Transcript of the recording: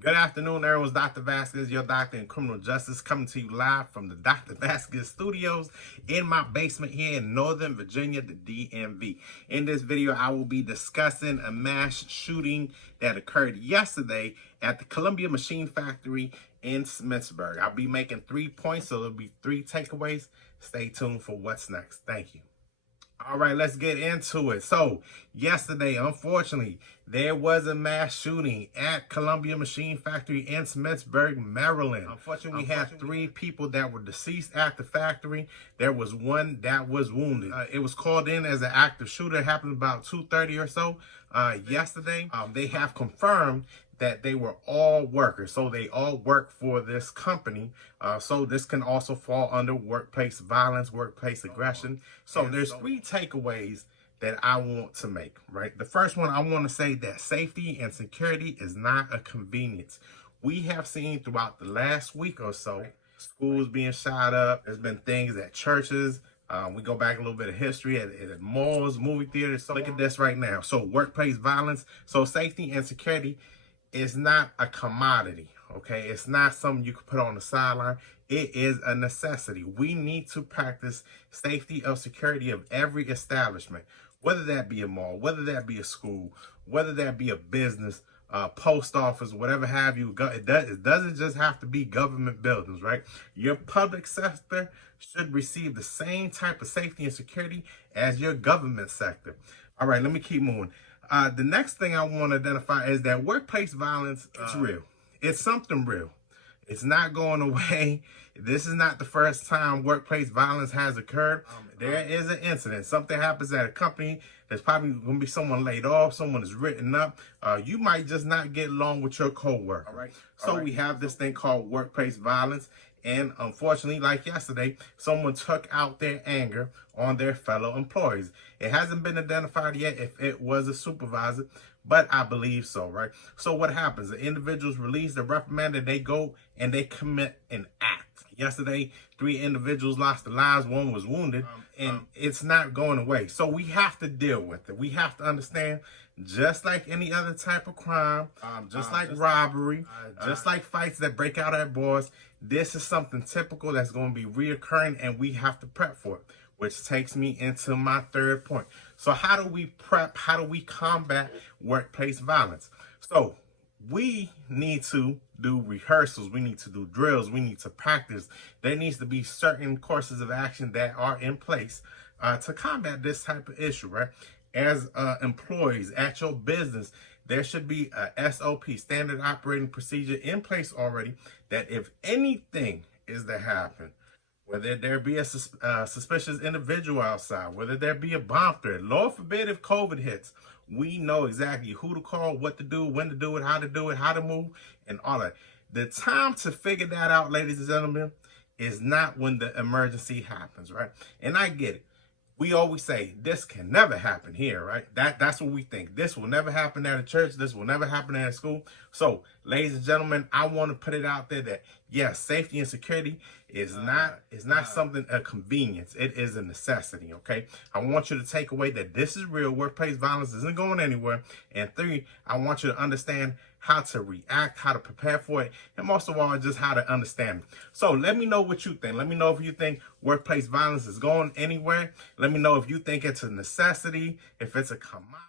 Good afternoon, everyone. It's Dr. Vasquez, your doctor in criminal justice, coming to you live from the Dr. Vasquez studios in my basement here in Northern Virginia, the DMV. In this video, I will be discussing a mass shooting that occurred yesterday at the Columbia Machine Factory in Smithsburg. I'll be making 3 points, so there'll be 3 takeaways. Stay tuned for what's next. Thank you. All right, let's get into it. So, yesterday, unfortunately, there was a mass shooting at Columbia Machine Factory in Smithsburg, Maryland. Unfortunately, we had 3 people that were deceased at the factory. There was 1 that was wounded. It was called in as an active shooter. It happened about 2:30 or so yesterday. They have confirmed that they were all workers. So they all work for this company. So this can also fall under workplace violence, workplace aggression. So there's 3 takeaways that I want to make, right? The first one, I want to say that safety and security is not a convenience. We have seen throughout the last week or so, schools being shot up. There's been things at churches. We go back a little bit of history at malls, movie theaters. So look at this right now. So workplace violence. So safety and security is not a commodity, okay? It's not something you can put on the sideline. It is a necessity. We need to practice safety of security of every establishment, whether that be a mall, whether that be a school, whether that be a business, post office, whatever have you. It doesn't just have to be government buildings, right? Your public sector should receive the same type of safety and security as your government sector. All right, let me keep moving. The next thing I want to identify is that workplace violence is real. It's something real. It's not going away. This is not the first time workplace violence has occurred. There is an incident. Something happens at a company. There's probably going to be someone laid off. Someone is written up. You might just not get along with your coworker. All right. So we have this thing called workplace violence. And unfortunately, like yesterday, someone took out their anger on their fellow employees. It hasn't been identified yet if it was a supervisor, but I believe so, right? So what happens? The individuals released, the reprimanded, they go and they commit an act. Yesterday, 3 individuals lost their lives, 1 was wounded, and it's not going away. So we have to deal with it. We have to understand, just like any other type of crime, just like robbery, just like fights that break out at bars, this is something typical that's going to be reoccurring, and we have to prep for it, which takes me into my 3rd point. So how do we prep? How do we combat workplace violence? So we need to do rehearsals. We need to do drills. We need to practice. There needs to be certain courses of action that are in place to combat this type of issue, right? As employees at your business, there should be a SOP, standard operating procedure, in place already, that if anything is to happen, whether there be a suspicious individual outside, whether there be a bomb threat, Lord forbid if COVID hits, we know exactly who to call, what to do, when to do it, how to move, and all that. The time to figure that out, ladies and gentlemen, is not when the emergency happens, right? And I get it. We always say, this can never happen here, right? That's what we think. This will never happen at a church. This will never happen at a school. So, ladies and gentlemen, I want to put it out there that, yes, safety and security is not something, a convenience. It is a necessity, okay? I want you to take away that this is real. Workplace violence isn't going anywhere. And 3, I want you to understand how to react, how to prepare for it, and most of all, just how to understand it. So let me know what you think. Let me know if you think workplace violence is going anywhere. Let me know if you think it's a necessity, if it's a commodity.